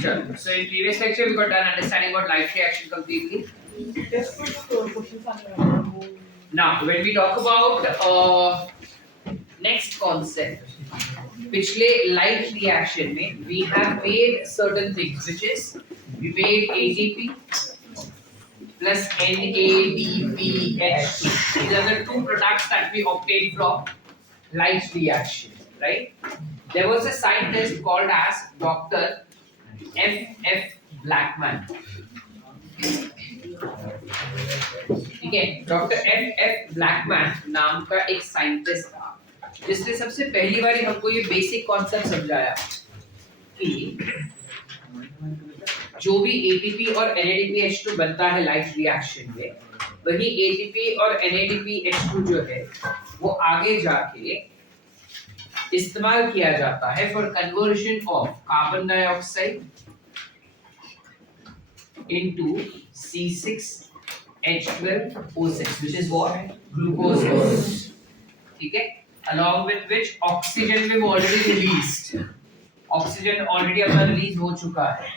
Sure. So in previous lecture we got done understanding about light reaction completely. Now when we talk about next concept, पिछले light reaction में we have made certain things, which is we made ATP plus NADPH2. These are the two products that we obtained from light reaction, right? There was a scientist called as Dr. F. Blackman. ठीक है, doctor F. Blackman नाम का एक scientist था जिसने सबसे पहली बार हमको ये बेसिक कॉन्सेप्ट समझाया कि जो भी ATP और NADPH2 बनता है लाइट रिएक्शन में, वही ATP और NADPH2 जो है वो आगे जाके इस्तेमाल किया जाता है for conversion of carbon dioxide into C6H12O6, which is what? Glucose. ठीक है? Along with which oxygen we already released. Oxygen already अपना रिलीज हो चुका है.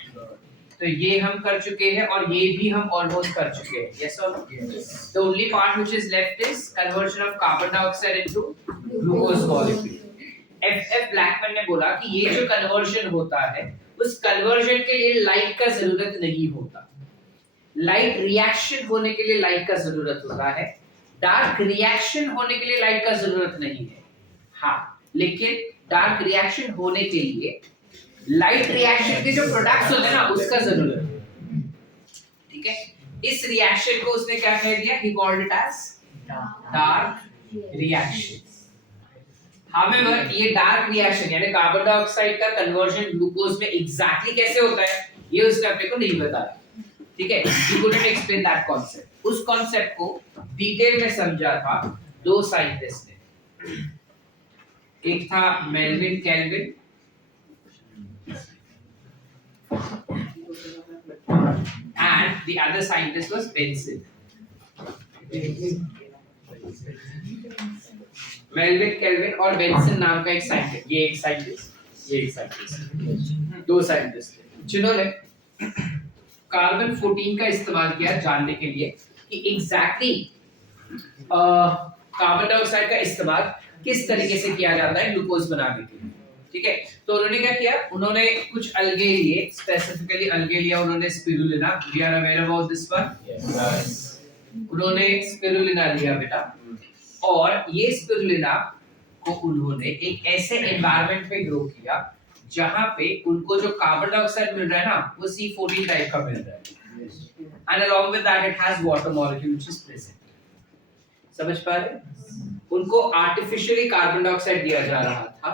तो ये हम कर चुके हैं और ये भी हम ऑलमोस्ट कर चुके हैं. Yes or no? Yes. The only part which is left is conversion of carbon dioxide into glucose molecule. F. Blackman ने बोला कि ये जो कन्वर्जन होता है उस कन्वर्जन के लिए लाइट का जरूरत नहीं होता. लाइट रिएक्शन होने के लिए लाइट का जरूरत होता है. डार्क रिएक्शन होने के लिए लाइट का जरूरत नहीं है. हाँ, लेकिन डार्क रिएक्शन होने के लिए लाइट रिएक्शन के जो प्रोडक्ट्स होते हैं ना उसका जरूरत है. ठीक है, इस रिएक्शन को उसने क्या कह दिया? He called it as dark reaction. However, ये डार्क रिएक्शन यानी कार्बन डाइऑक्साइड का कन्वर्जन ग्लूकोज में एग्जैक्टली कैसे होता है ये उसने अपने को नहीं बताया. ठीक है, he couldn't explain that concept. उस कॉन्सेप्ट को डिटेल में समझा था दो साइंटिस्ट ने. एक था Melvin kelvin and the other scientist was Benson. Melvin kelvin और बेंसन नाम का एक साइंटिस्ट, ये एक साइंटिस्ट, दो साइंटिस्ट जिन्होंने कार्बन 14 का इस्तेमाल किया जानने के लिए कि एग्जैक्टली कार्बन डाइऑक्साइड का इस्तेमाल किस तरीके से किया जाता है ग्लूकोज बनाने के लिए. ठीक है, तो उन्होंने क्या किया? उन्होंने कुछ अलगे लिए, स्पेसिफिकली अलगे लिया उन्होंने spirulina. We are aware about this one. उन्होंने स्पिरुलिना लिया बेटा, और ये स्पिरुलिना को उन्होंने एक ऐसे एनवायरनमेंट पे ग्रो किया जहां पे उनको जो कार्बन डाइऑक्साइड मिल रहा है ना वो C14 टाइप का मिल रहा है. And along with that it has water molecule which is present. समझ पा रहे? उनको आर्टिफिशियली कार्बन डाइऑक्साइड दिया जा रहा था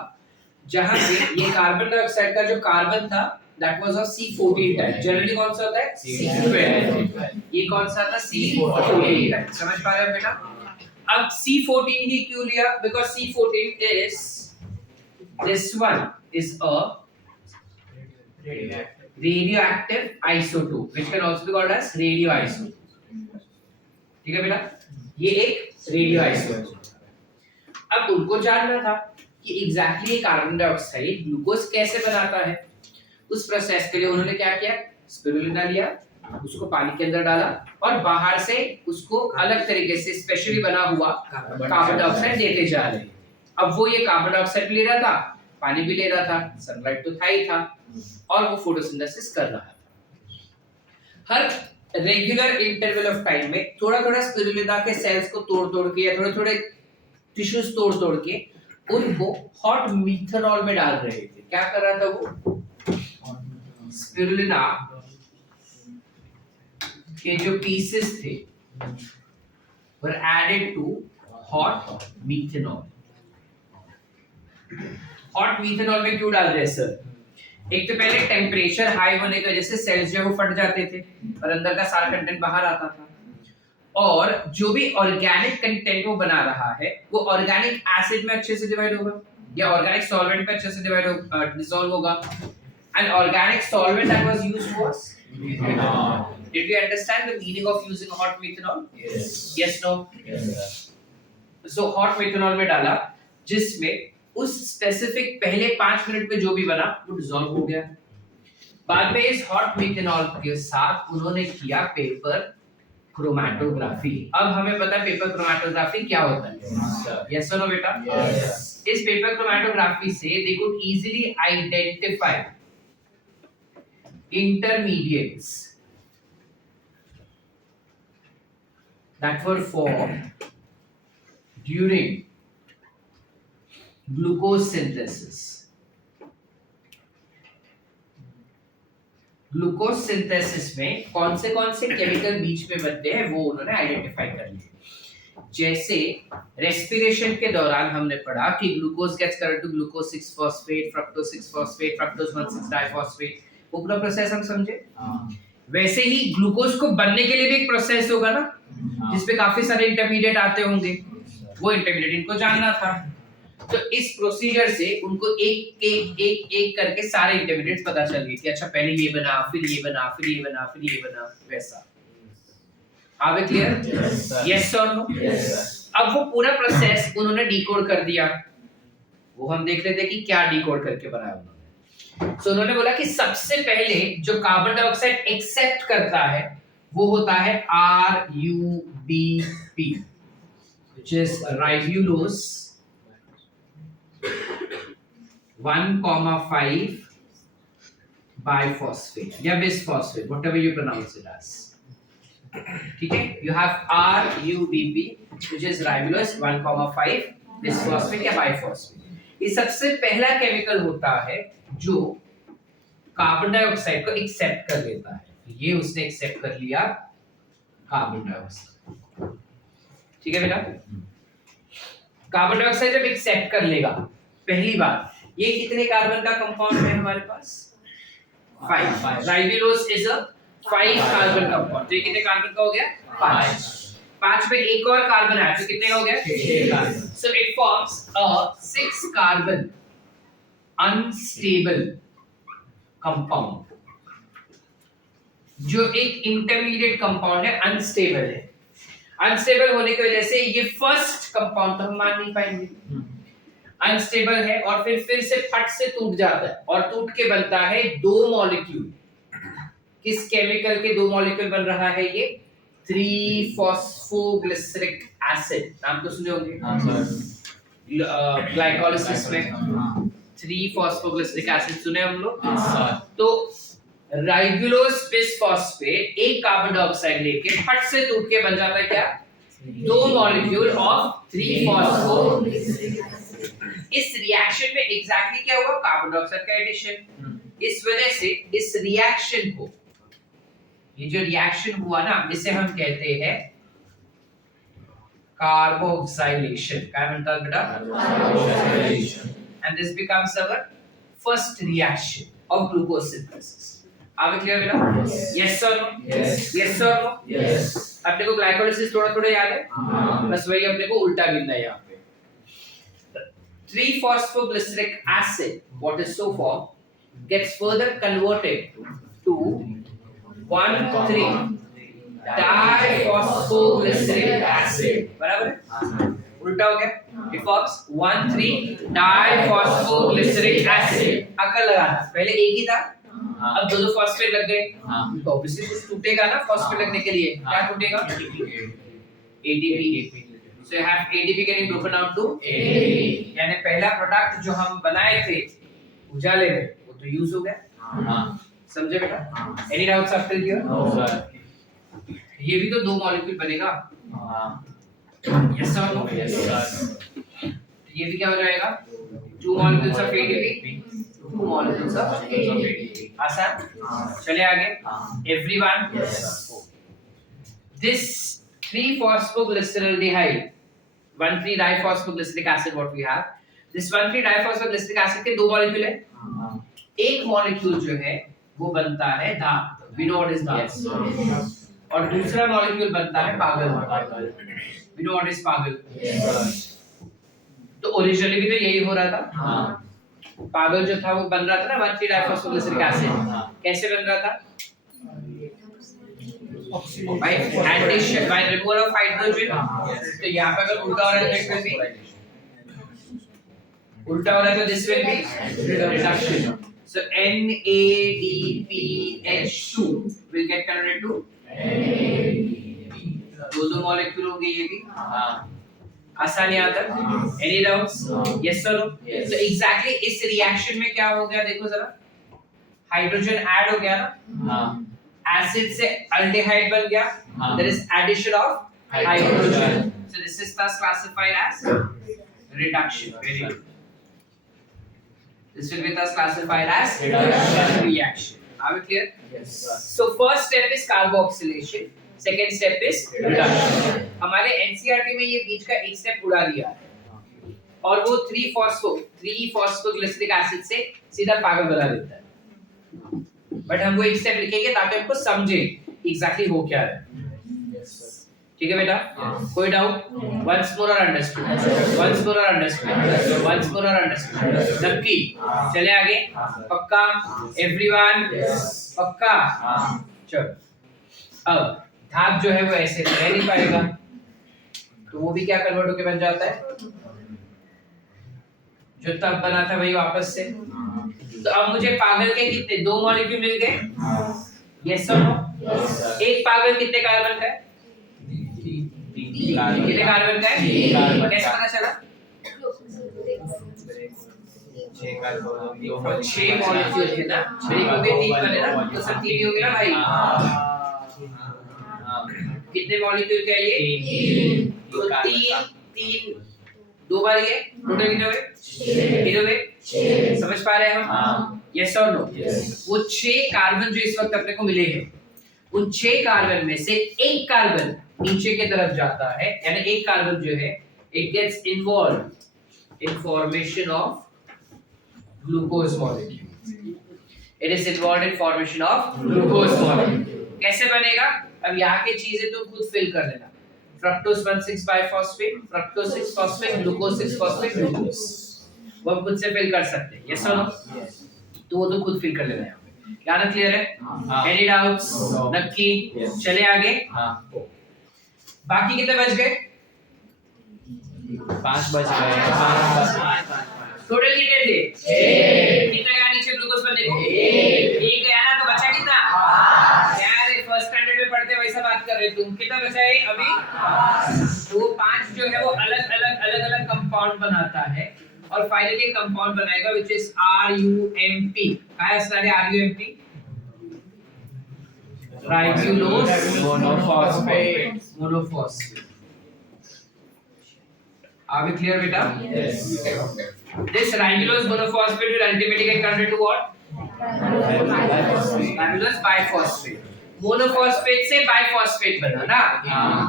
जहां पे ये कार्बन डाइऑक्साइड का जो कार्बन था that was of C14 type. Generally कौन सा होता है? C12. ये कौन सा था? C14 type. समझ पा रहे हो बेटा? अब C14 ही क्यों लिया? Because C14 is this one is a radioactive isotope which can also be called as radioisotope. ठीक है बेटा, ये एक रेडियोआइसोटोप. अब उनको जानना था कि एग्जैक्टली कार्बन डाइऑक्साइड ग्लूकोज कैसे बनाता है. उस प्रोसेस के लिए उन्होंने क्या किया? स्पिरुलिना लिया, उसको पानी के अंदर डाला और बाहर से उसको अलग तरीके से स्पेशली बना हुआ कार्बन डाइऑक्साइड देते जा रहे हैं. अब वो ये कार्बन डाइऑक्साइड ले रहा था, पानी भी ले रहा था, सनलाइट तो था ही था, और वो फोटोसिंथेसिस कर रहा था. हर रेगुलर इंटरवल ऑफ टाइम में थोड़ा थोड़ा स्पिरुलिना के सेल्स को तोड़ के या थोड़े थोड़े टिश्यूज तोड़ के उनको हॉट मिथेनॉल में डाल रहे थे. क्या कर रहा था वो? स्पिरुलिना के जो पीसेस थे were added to hot methanol. Hot methanol में क्यों डाल रहे हैं सर? एक तो पहले टेम्परेचर हाई होने की वजह से सेल्स जो है वो फट जाते थे और अंदर का सारा कंटेंट बाहर आता था, और जो भी ऑर्गेनिक कंटेंट वो बना रहा है वो ऑर्गेनिक एसिड में अच्छे से डिवाइड होगा या ऑर्गेनिक सॉल्वेंट में अच्छे से डिसॉल्व होगा. And organic solvent that was used was methanol. Did we understand the meaning of using hot methanol? Yes. Yes, no? Yes. So hot methanol में डाला जिसमें उस स्पेसिफिक पहले 5 मिनट में जो भी बना वो डिसॉल्व हो गया। बाद में इस हॉट मिथेनॉल के साथ उन्होंने किया पेपर क्रोमैटोग्राफी। अब हमें पता है पेपर क्रोमैटोग्राफी क्या होता है, यस और नो बेटा? इस पेपर क्रोमैटोग्राफी से they could easily identify intermediates that were formed during glucose synthesis. Glucose synthesis में कौन से केमिकल बीच में बनते हैं वो उन्होंने आइडेंटिफाई कर लिए। जैसे रेस्पिरेशन के दौरान हमने पढ़ा कि glucose gets converted to glucose 6 phosphate, fructose 6 phosphate, fructose 1,6 diphosphate, वो पूरा प्रोसेस हम समझे। वैसे ही ग्लूकोज को बनने के लिए भी एक प्रोसेस होगा ना, जिसपे काफी सारे इंटरमीडिएट आते होंगे, वो इंटरमीडिएट इनको जानना था। तो इस प्रोसीजर से उनको एक करके सारे इंटरमीडिएट्स पता चल गए कि अच्छा पहले ये बना, फिर ये बना, फिर ये बना, फिर ये बना, वैसा। Are we clear? यस और नो? अब वो पूरा प्रोसेस उन्होंने डिकोड कर दिया, वो हम देख लेते हैं कि क्या डिकोड करके बनाया उन्होंने। So, उन्होंने बोला कि सबसे पहले जो कार्बन डाइऑक्साइड एक्सेप्ट करता है वो होता है RUBP, which is ribulose 1,5 biphosphate या bisphosphate, whatever you pronounce it as. ठीक है, you have RUBP, which is ribulose 1,5 bisphosphate या biphosphate. ये सबसे पहला केमिकल होता है जो कार्बन डाइऑक्साइड को एक्सेप्ट कर लेता है। ये उसने एक्सेप्ट कर लिया कार्बन डाइऑक्साइड, ठीक है बेटा? कार्बन डाइऑक्साइड जब एक्सेप्ट कर लेगा, पहली बात ये कितने कार्बन का कंपाउंड है हमारे पास? 5। Ribulose is a 5 carbon compound. तो ये कितने कार्बन का हो गया? 5। 5 पे एक और कार्बन है तो कितने हो गया? 6 carbon. So it forms a 6 carbon unstable compound, जो एक इंटरमीडिएट कंपाउंड है, अनस्टेबल है। अनस्टेबल होने की वजह से ये फर्स्ट कंपाउंड तो हम मान नहीं पाएंगे, अनस्टेबल है और फिर से फट से टूट जाता है और टूट के बनता है 2 मॉलिक्यूल। किस केमिकल के 2 मॉलिक्यूल बन रहा है? ये 3-फॉस्फोग्लिसरिक एसिड, नाम तो सुने होंगे ग्लाइकोलाइसिस में 3-फॉस्फोग्लिसरिक एसिड सुने हम लोग। तो राइबुलोज बिसफॉस्फेट एक कार्बन डाइऑक्साइड लेके फट से टूट के बन जाता है क्या? 2 मॉलिक्यूल ऑफ 3-फॉस्फोग्लिसरिक एसिड। इस रिएक्शन में एग्जैक्टली क्या हुआ? कार्बन डाइऑक्साइड का एडिशन। इस वजह से इस रिएक्शन को, ये जो रिएक्शन हुआ ना, इसे हम कहते हैं कार्बोक्सिलेशन। क्या म्हणतात बेटा? Carboxylation. And this becomes our first reaction of glucose synthesis. Are we clear बेटा? Yes or no? Yes or no? Yes. अपने को ग्लाइकोलाइसिस थोड़ा याद है? बस वही अपने को उल्टा गिनना है यहाँ पे। 3-phosphoglyceric acid, what is so formed, gets further converted to 1,3-diphosphoglyceric acid. बराबर है? उल्टा हो गया। It forms 1,3-diphosphoglyceric acid. अकल लगाना, पहले एक ही था, अब 2 फॉस्फेट लग गए, तो ऑब्वियसली कुछ टूटेगा ना फॉस्फेट लगने के लिए। क्या टूटेगा? ATP. So you have ATP getting broken down to ATP. यानी पहला प्रोडक्ट जो हम बनाए थे उजाले में, वो तो यूज हो गया। समझे बेटा? Any doubts up till here? No sir. ये भी तो 2 मॉलिक्यूल बनेगा। Yes or no? Yes sir. ये भी क्या हो जाएगा? 2 molecules of ATP, 2 molecules of ATP. आसान? चले आगे। Everyone? Yes. This 3-phosphoglyceraldehyde, 1,3-diphosphoglyceric acid what we have. This 1,3-diphosphoglyceric acid के 2 molecule है। एक molecule जो है वो बनता है धात, we know what is धात, और दूसरा molecule बनता है पागल, we know what is पागल। तो ओरिजिनली भी तो यही हो रहा था। पागल जो था वो बन रहा था ना 1,3-diphosphoglyceric acid। कैसे बन रहा था? by addition, by removal of hydrogen। तो यहाँ पे अगर उल्टा हो रहा है तो भी उल्टा हो रहा है तो this will be reduction. So NADPH2 will get converted to दो मॉलिक्यूल हो गए ये भी. आसान है यहाँ तक. Any doubts? Yes sir no. तो एग्जैक्टली इस रिएक्शन में क्या हो गया देखो जरा. हाइड्रोजन ऐड हो गया ना. एसिड से अल्डिहाइड बन गया. There is addition of hydrogen. So this is thus classified as reduction. Very good. This will be thus classified as reaction. Are we clear? Yes. So first step is carboxylation. Second step is reduction. हमारे NCERT में ये बीच का एक step उड़ा दिया है और वो 3-phosphoglyceric एसिड से सीधा पागल बना देता है. बट हम वो एक स्टेप लिखेंगे ताकि हमको समझे एग्जैक्टली हो क्या है. ठीक है बेटा. कोई डाउट? वंस मोर और अंडरस्टूड. वंस मोर और अंडरस्टूड. वंस मोर और अंडरस्टूड. नक्की. चले आगे. पक्का एवरीवन? पक्का. चलो. अब धाप जो है वो ऐसे रह नहीं पाएगा तो वो भी क्या कन्वर्ट होके बन जाता है. जो तब बना था वही वापस से. तो अब मुझे पागल के कितने 2 मॉलिक्यूल मिल गए. यस और नो. एक पागल कितने कार्बन का है? कितने कार्बन का है? कैसे पता चला? 6 मॉलिक्यूल थे ना. 3 हो गए 3 बने ना तो सब 3 ही हो गए ना भाई. कितने मॉलिक्यूल का है ये? 3 3 2 बार ये टोटल कितने हुए? 6 हुए. समझ पा रहे हैं हम? यस और नो. वो 6 कार्बन जो इस वक्त अपने को मिले हैं उन 6 कार्बन में से एक कार्बन नीचे की तरफ जाता है यानी एक कार्बन जो है it gets involved in formation of glucose molecule. It is involved in formation of glucose molecule. कैसे बनेगा? अब यहाँ की चीजें तुम खुद फिल कर लेना. Fructose 1,6 biphosphate, fructose 6 phosphate, glucose 6 phosphate, glucose. वो हम खुद से फिल कर सकते हैं. यस और नो. तो वो तो खुद फिल कर लेना. यहाँ पे क्या ना क्लियर है? Any doubts? नक्की. चले आगे. बाकी कितने बच गए? 5 बच गए. टोटल कितने थे? 6. कितने गया नीचे ग्लूकोज बनने को? 1 गया ना. तो बचा कितना? यार फर्स्ट स्टैंडर्ड में पढ़ते वैसा बात कर रहे तुम. कितना बचा है अभी? वो 5 जो है वो अलग कंपाउंड बनाता है और फाइनली कंपाउंड बनाएगा व्हिच इज RUMP. क्या है सारे RUMP? राइबोलोज monophosphate. Are we clear, beta? Yes. This ribulose monophosphate will ultimately get converted to what? Ribulose biphosphate. Monophosphate से बाइफॉस्फेट बना ना.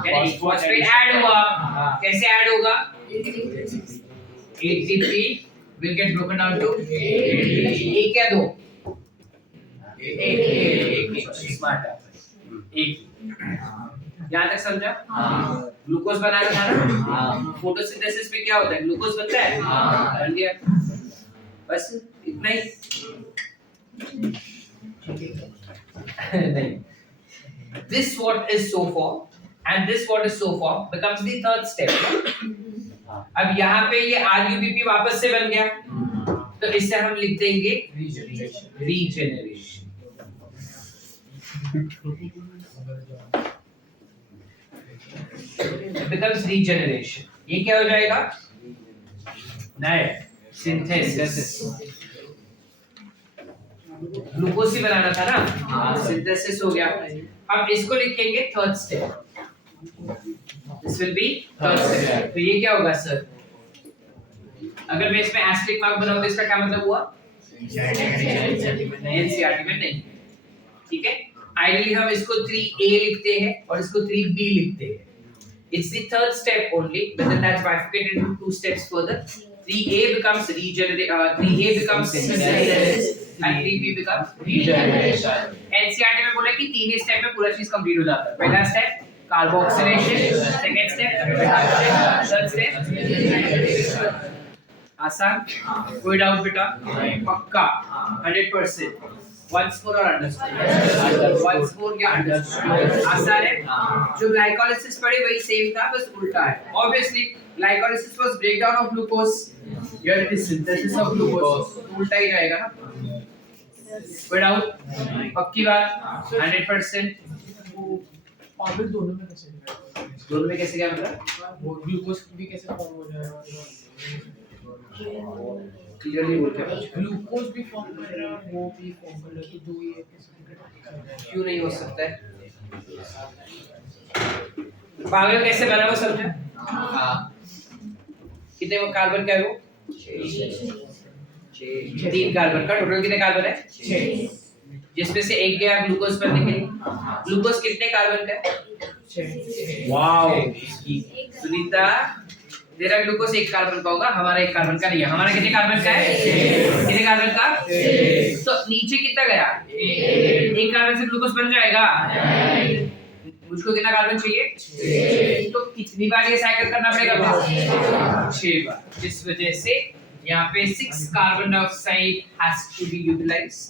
यानी फॉस्फेट ऐड हुआ. कैसे ऐड होगा? ATP will get broken down to एक या 2? एक. स्मार्ट है. एक. यहाँ तक समझा? ग्लूकोज बनाना था ना. फोटोसिंथेसिस में क्या होता है? ग्लूकोज बनता है. बन गया. बस इतना ही. नहीं. This what is so form and this what is so form becomes the third step. अब यहाँ पे ये RUBP वापस से बन गया तो इससे हम लिख देंगे रीजेनरेशन. It becomes regeneration. ये क्या हो जाएगा? नहीं, synthesis. ग्लूकोज ही बनाना था ना. सिंथेसिस हो गया. अब इसको लिखेंगे third step. This will be third step. तो ये क्या होगा सर? अगर मैं इसमें एस्टेरिक मार्क बनाऊं तो इसका क्या मतलब हुआ? NCERT में नहीं. ठीक है. आइडियली हम इसको 3A लिखते हैं और इसको 3B लिखते हैं. It's the third step only, but then that's bifurcated into 2 steps further. 3A becomes synthesis and 3B becomes regeneration. NCERT में बोला कि 3 स्टेप में पूरा चीज कंप्लीट हो जाता है. पहला step carboxylation, second step reduction, third step regeneration. आसान? कोई डाउट बेटा? पक्का 100%. Once more or understood? Once more क्या understood? आसान है? जो glycolysis पढ़े वही सेम था बस उल्टा है. Obviously glycolysis was breakdown of glucose. यार it is synthesis of glucose, उल्टा ही जाएगा ना। कोई डाउट? पक्की बात 100%। ऑर्बिट दोनों में कैसे जाएगा? दोनों में कैसे क्या मतलब? वो ग्लूकोज भी कैसे फॉर्म हो जाएगा? क्लियरली बोल के ग्लूकोज भी फॉर्म कर रहा है, वो भी फॉर्म कर रहा है, तो दो ही एक क्यों नहीं हो सकता है? पागल कैसे बना वो समझा? हाँ, कितने वो कार्बन का है वो? 3 कार्बन का टोटल कितने कार्बन है? 6, जिसमें से एक गया ग्लूकोज बनने के लिए। ग्लूकोज कितने कार्बन का है? 6। वाओ सुनीता, तेरा ग्लूकोज 1 कार्बन का होगा, हमारा 1 कार्बन का नहीं है। हमारा कितने कार्बन का है? कितने कार्बन का? तो नीचे कितना गया? 1 कार्बन से ग्लूकोज बन जाएगा। मुझको कितना कार्बन चाहिए? तो कितनी बार ये साइकिल करना पड़ेगा? 6 बार। जिस वजह से यहाँ पे 6 carbon dioxide has to be utilised,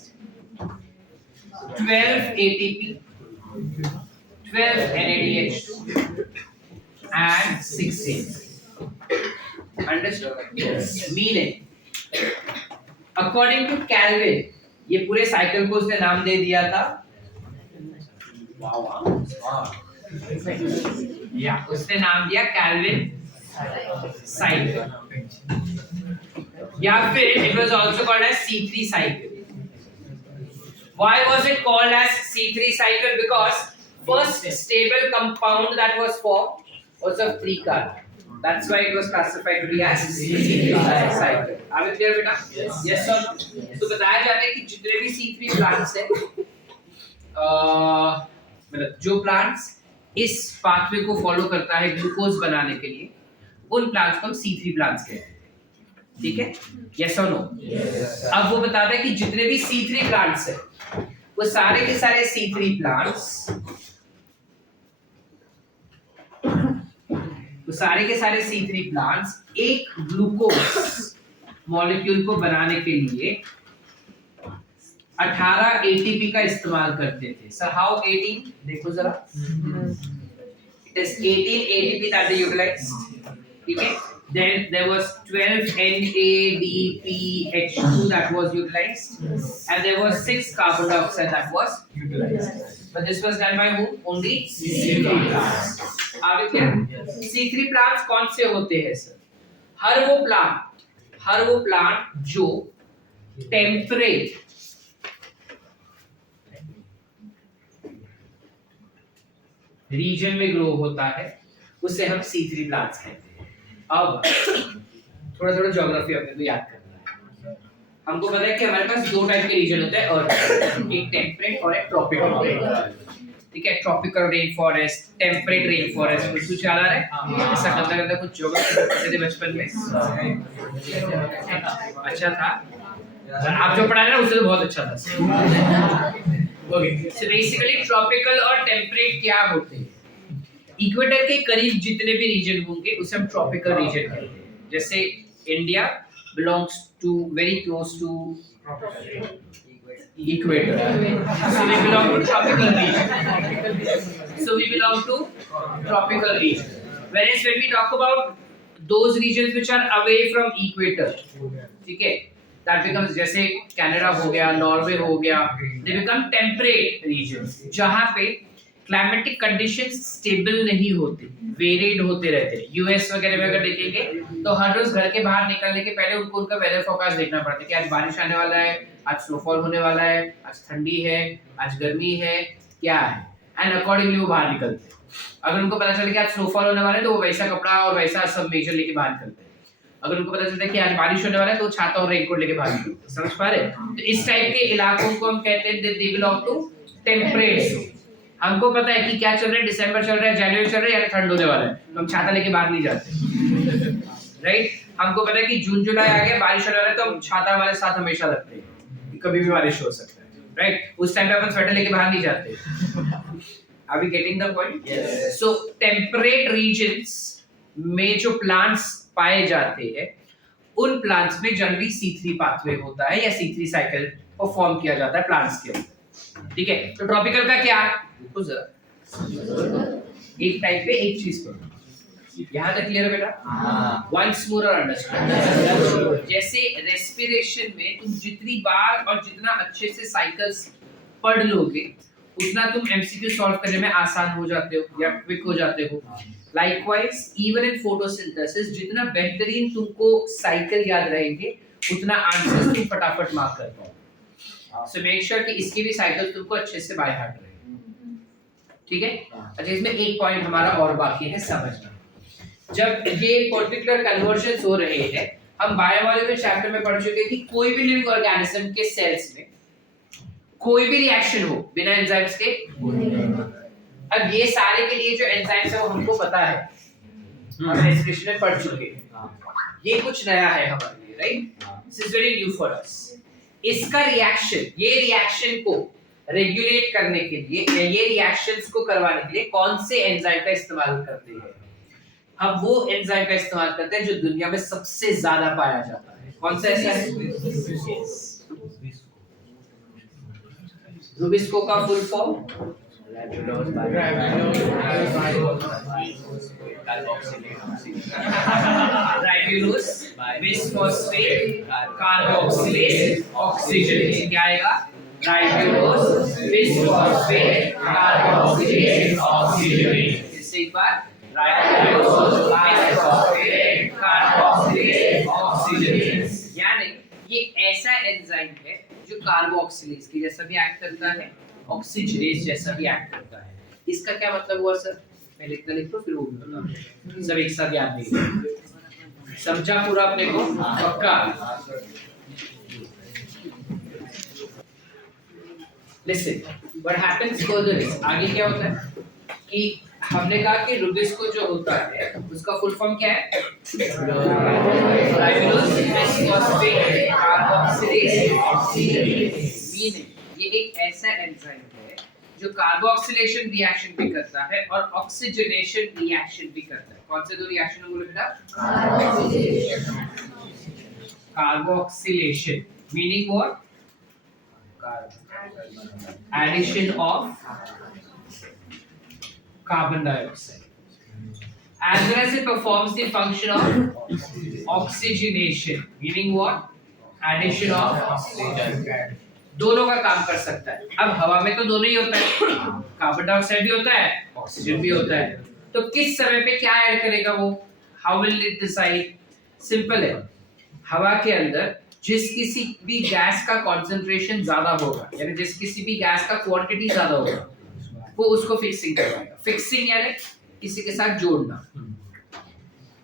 12 ATP, 12 NADH2 and 6 CH. Understood? Yes. Meaning, according to Calvin, ये पूरे साइकिल को उसने नाम दे दिया था। या उसने नाम दिया कैल्विन साइकिल, या फिर it was also called as C3 cycle. Why was it called as C3 cycle? Because first stable compound that was formed was of 3 carbon. That's why it was classified to be as C3 cycle. Are we clear बेटा? Yes sir. तो बताया जाता है कि जितने भी C3 plants हैं, मतलब जो प्लांट्स इस पाथवे को फॉलो करता है ग्लूकोज बनाने के लिए, उन प्लांट्स को हम C3 प्लांट्स कहते हैं। ठीक है? यस और नो? अब वो बताता है कि जितने भी C3 प्लांट्स हैं, वो सारे के सारे C3 प्लांट्स, वो सारे के सारे C3 प्लांट्स एक ग्लूकोज मॉलिक्यूल को बनाने के लिए 18 ATP का इस्तेमाल करते थे। Sir how 18? देखो जरा, it is 18 ATP that they utilized. ठीक है? Then there was 12 NADPH2 that was utilized, and there was 6 carbon dioxide that was utilized. But this was done by who? Only C3 plants. Are we clear? C3 plants कौन से होते हैं sir? हर वो plant जो temperate region में grow होता है, उसे हम C3 प्लांट्स कहते हैं। अब थोड़ा ज्योग्राफी अपने को याद करना है। हमको पता है कि हमारे पास 2 टाइप के रीजन होते हैं, और एक टेम्परेट और एक ट्रॉपिकल। ठीक है? Tropical rain forest, temperate rain forest, कुछ याद आ रहा है? ऐसा करता कुछ ज्योग्राफी पढ़ते थे बचपन में। अच्छा था, आप जो पढ़ा रहे हैं उससे तो बहुत अच्छा था। ओके, सो बेसिकली ट्रॉपिकल और टेम्परेट क्या होते हैं? इक्वेटर के करीब जितने भी रीजन होंगे उसे हम ट्रॉपिकल रीजन कहते हैं। जैसे India belongs to very close to equator, so we belong to tropical region. Whereas when we talk about those regions which are away from equator, ठीक है, that becomes, जैसे कनाडा हो गया, नॉर्वे हो गया, they become temperate regions, जहाँ पे climatic conditions stable नहीं होते, वेरिएड होते रहते हैं। यूएस वगैरह में अगर देखेंगे तो हर रोज घर के बाहर निकलने के पहले उनको उनका वेदर फोरकास्ट देखना पड़ता है कि आज बारिश आने वाला है, आज स्नोफॉल होने वाला है, आज ठंडी है, आज गर्मी है, क्या है, एंड अकॉर्डिंगली वो बाहर निकलते हैं। अगर उनको पता चले कि आज स्नोफॉल होने वाला है तो वो वैसा कपड़ा और वैसा सब मेजर लेके बाहर निकलते हैं। अगर उनको पता चलता है कि आज बारिश होने वाला है तो छाता और रेनकोट लेके बाहर निकलते हैं। समझ पा रहे? तो इस टाइप के इलाकों को हम कहते हैं they belong to temperate zone. हमको पता है कि क्या चल रहा है, दिसंबर चल रहा है, जनवरी चल रहा है, यानी ठंड होने वाला है, तो हम छाता लेके बाहर नहीं जाते। राइट? हमको पता है कि जून जुलाई आ गया, बारिश होने वाला है, तो हम छाता हमारे साथ हमेशा रखते हैं, कभी भी बारिश हो सकता है। राइट? उस टाइम पे अपन स्वेटर लेके बाहर नहीं जाते। Are we getting the point? Yes. So temperate regions में जो प्लांट्स पाए जाते हैं, उन प्लांट्स में जनरली C3 पाथवे होता है या C3 साइकिल परफॉर्म किया जाता है प्लांट्स के अंदर। ठीक है? तो ट्रॉपिकल का क्या? देखो जरा, एक टाइप पे एक चीज करो, यहाँ तक क्लियर है बेटा? वंस मोर और अंडरस्टैंड। जैसे रेस्पिरेशन में तुम जितनी बार और जितना अच्छे से साइकिल्स पढ़ लोगे उतना तुम एमसीक्यू सॉल्व करने में आसान हो जाते हो या क्विक हो जाते हो। लाइकवाइज इवन इन फोटोसिंथेसिस जितना बेहतरीन तुमको साइकिल याद रहेंगे उतना आंसर्स तुम फटाफट मार्क कर पाओगे। सो मेक श्योर कि इसकी भी साइकिल तुमको अच्छे से बाय हार्ट रहे। ठीक है? अच्छा, इसमें एक पॉइंट हमारा और बाकी है समझना। जब ये पर्टिकुलर कन्वर्जन्स हो रहे हैं, हम बायोमोलिक्यूलर चैप्टर में पढ़ चुके कि कोई भी लिविंग ऑर्गेनिज्म के सेल्स में कोई भी रिएक्शन हो बिना एंजाइम्स के। अब ये सारे के लिए जो एंजाइम्स है वो हमको पता है, हम रेस्पिरेशन में पढ़ चुके हैं। ये कुछ नया है हमारे लिए, right? This is very new for us. इसका रिएक्शन, ये रिएक्शन को रेगुलेट करने के लिए या ये रिएक्शंस को करवाने के लिए कौन से एंजाइम का इस्तेमाल करते हैं? हम वो एंजाइम का इस्तेमाल करते हैं जो दुनिया में सबसे ज्यादा पाया जाता है। कौन सा ऐसा है? रुबिस्को का full form ribulose bisphosphate carboxylase oxygenase. क्या आएगा? Ribulose bisphosphate carboxylase oxygenase. इससे एक बार राइबोलोस बिसफॉस्फेट कार्बोक्सिलेज ऑक्सीजनेज। यानी ये ऐसा एंजाइम है जो कार्बोक्सिलेज की जैसा भी एक्ट करता है, ऑक्सीजनेज जैसा भी एक्ट करता है। इसका क्या मतलब हुआ सर? मैं लिखता लिख लो फिर वो बताऊं। सब एक साथ याद नहीं। समझा पूरा अपने को? पक्का? Listen, what happens further is, आगे क्या होता है कि हमने कहा कि रुबिस्को जो होता है उसका फुल फॉर्म क्या है? Ribulose bisphosphate carboxylase oxygenase. Meaning ये एक ऐसा एंजाइम है जो कार्बोक्सिलेशन रिएक्शन भी करता है और ऑक्सीजनेशन रिएक्शन भी करता है। कौन से दो रिएक्शन बोले बेटा? Carboxylation meaning what? addition of carbon dioxide, as well as it performs the function of oxygenation, meaning what? Addition of oxygen। दोनों का काम कर सकता है। अब हवा में तो दोनों ही होता है, कार्बन डाइऑक्साइड भी होता है, ऑक्सीजन भी होता है। तो किस समय पे क्या ऐड करेगा वो? How will it decide? Simple है, हवा के अंदर जिस किसी भी गैस का कंसंट्रेशन ज्यादा होगा, यानी जिस किसी भी गैस का क्वांटिटी ज्यादा होगा, वो उसको फिक्सिंग करवाएगा। फिक्सिंग यानी किसी के साथ जोड़ना।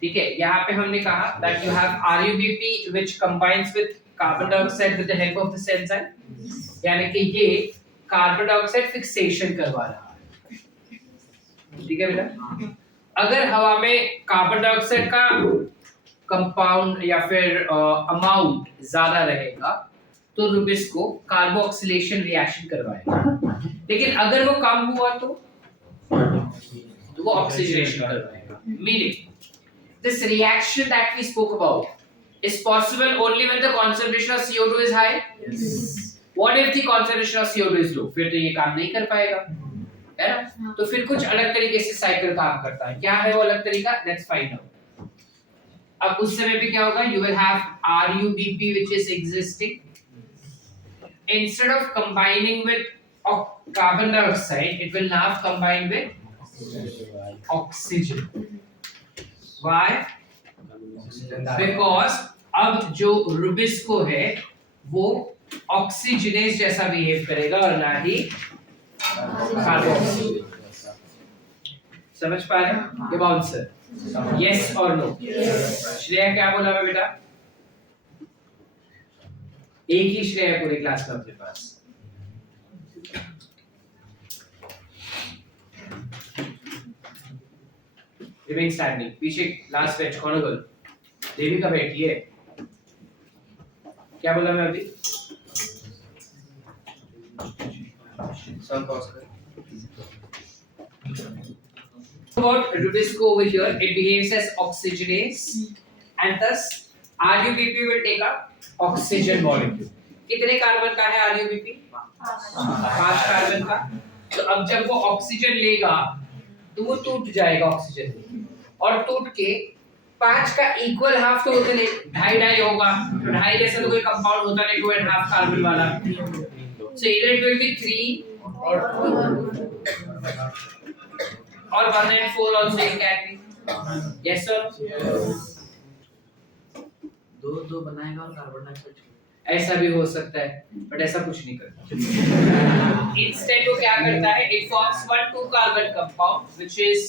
ठीक है? यहाँ पे हमने कहा that you have RUBP which combines with carbon dioxide with the help of this enzyme, यानी कि ये कार्बन डाइऑक्साइड फिक्सेशन करवा रहा है। ठीक है बेटा? अगर हवा में कार्बन डाइऑक्साइड का कंपाउंड या फिर अमाउंट ज्यादा रहेगा तो रुबिस्को कार्बोक्सिलेशन रिएक्शन करवाएगा। लेकिन अगर वो कम हुआ तो वो ऑक्सीजनेशन करवाएगा। Meaning this reaction that we spoke about is possible only when the concentration of CO2 is high. What if the concentration of CO2 is low? फिर तो ये काम नहीं कर पाएगा, है ना? तो फिर कुछ अलग तरीके से साइकिल काम करता है। क्या है वो अलग तरीका? Let's find out. अब उस समय पे क्या होगा? You will have RUBP which is existing. Instead of combining with carbon dioxide, it will now combine with oxygen. Why? Because अब जो रुबिस्को है वो ऑक्सीजनेज जैसा बिहेव करेगा और ना ही कार्बोक्सिलेज। समझ पा रहे हैं? ये आंसर यस और नो? श्रेया क्या बोला मैं बेटा? एक ही श्रेया पूरे क्लास में अपने पास। Remain standing. पीछे लास्ट बेंच कौन बोल? देविका बैठी है। क्या बोला मैं अभी? साउंड पॉज कर। About Rubisco over here, it behaves as oxygenase and thus RUBP will take up oxygen molecule. कितने कार्बन का है RUBP? 5 कार्बन का। तो अब जब वो ऑक्सीजन लेगा तो वो टूट जाएगा ऑक्सीजन। और टूट के 5 का इक्वल हाफ तो उतने 2.5 होगा, तो 2.5 जैसा तो कोई कंपाउंड होता नहीं 2.5 कार्बन वाला, so either it will be 3 or 1 and 4 also it can be, yes sir, दो बनाएगा और कार्बन डाइऑक्साइड ऐसा भी हो सकता है बट ऐसा कुछ नहीं करता। इंस्टेड वो क्या करता है, it forms 1 2 carbon compound which is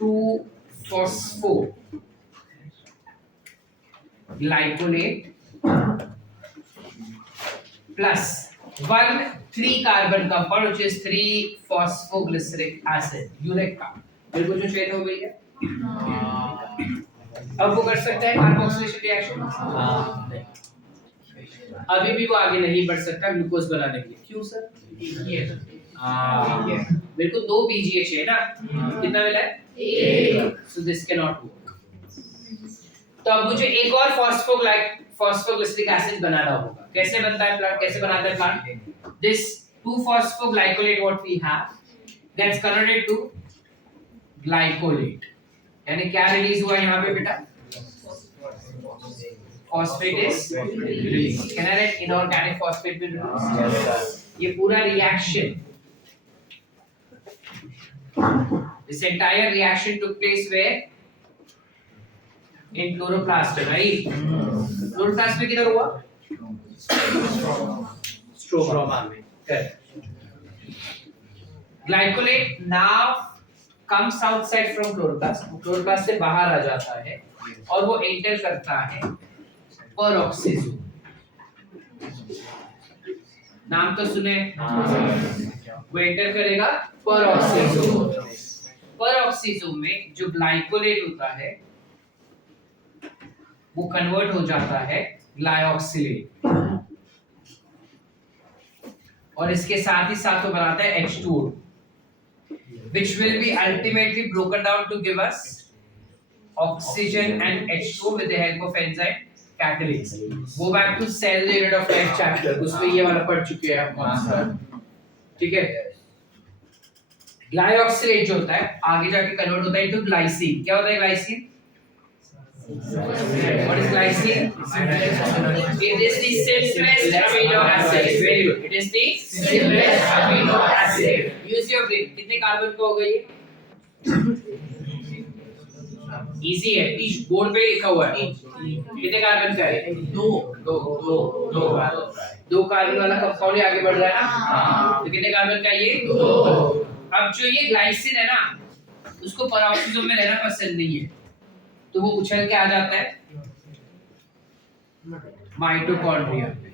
2-phospho glycolate plus 1 3 carbon compound which is 3-phosphoglyceric acid, eureka. बिल्कुल जो चेंज हो गई है, अब वो कर सकता है कार्बोक्सिलेशन रिएक्शन, अभी भी वो आगे नहीं बढ़ सकता ग्लूकोज बनाने के लिए, क्यों सर? मेरे को 2 BGH है ना, कितना मिला है? 1, so this cannot work। तो अब मुझे एक और फॉस्फोग्लिसरिक एसिड बनाना होगा। कैसे बनता है प्लांट, कैसे बनाता है plant? This 2-phosphoglycolate what we have gets converted to glycolate, यानी क्या रिलीज हुआ यहाँ पे बेटा? phosphate is released। Can I write inorganic phosphate will release? ये पूरा reaction, this entire reaction took place where? In chloroplast, right? Chloroplast में किधर हुआ? Stroma में, correct। Glycolate now comes outside from chloroplast, chloroplast से बाहर आ जाता है और वो एंटर करता है peroxisome। नाम तो सुने, वो एंटर करेगा peroxisome। peroxisome में जो ग्लाइकोलेट होता है वो कन्वर्ट हो जाता है ग्लाइऑक्सिलेट, और इसके साथ ही साथ वो बनाता है H2O, which will be ultimately broken down to give us oxygen and H2O with the help of enzyme catalase। Go back to cell unit of life chapter, उसमें ये वाला पढ़ चुके हैं हम, ठीक है? ग्लाइऑक्सिलेट जो होता है आगे जाके कन्वर्ट होता है इनटू ग्लाइसिन। क्या होता है glycine? What is glycine? It is the simplest amino acid। Very good। It is the simplest amino acid। Use your brain। कितने कार्बन को हो गई? इजी है, इस बोर्ड पे लिखा हुआ है। कितने कार्बन का है? 2 कार्बन वाला कंपाउंड आगे बढ़ रहा है ना, तो कितने कार्बन का ये? 2। अब जो ये ग्लाइसिन है ना, उसको पेरोक्सिसोम में रहना पसंद नहीं है, तो वो उछल के आ जाता है माइटोकॉन्ड्रिया में।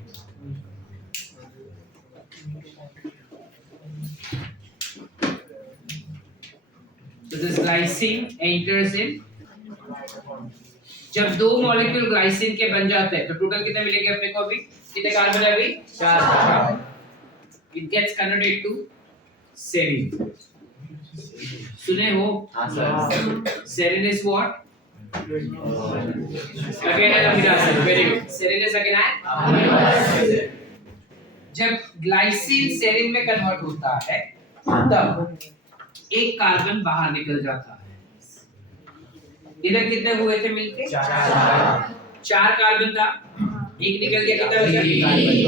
So this glycine enters in, जब 2 मॉलिक्यूल ग्लाइसिन के बन जाते हैं तो टोटल कितने मिलेंगे अपने को? अभी कितने कार्बन है? अभी 4। It gets converted to serine। सुने हो? हाँ sir. Serine is what? Again an amino acid। Very good। Serine is again an amino acid। जब ग्लाइसिन सेरिन में कन्वर्ट होता है तब एक कार्बन बाहर निकल जाता है। इधर कितने हुए थे मिलके? 4 कार्बन था, एक निकल गया, कितना बचा? ये